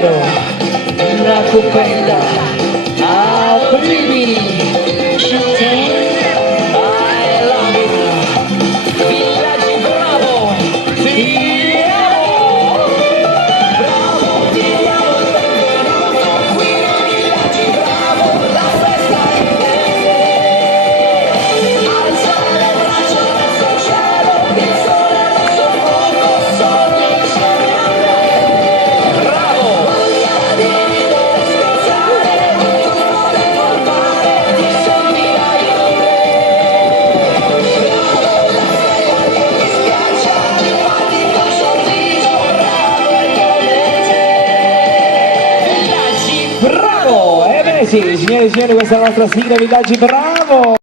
davvero una coppetta a primi. I love you. Villaggi bravo, ti amo. Bravo, ti amo, benvenuto qui a Villaggi bravo, la festa è inglese. Alza le braccia verso il cielo, il sole verso il fuoco, sogni insieme a me. Bravo! Voglia di ridere e scherzare, tutto da formare, ti sentirai con me. Bravo, la sera che ti spiaccia, infatti col sorriso, bravo e come te. Villaggi bravo! Eh beh sì, signore e signori, questa è la nostra sigla Villaggi bravo!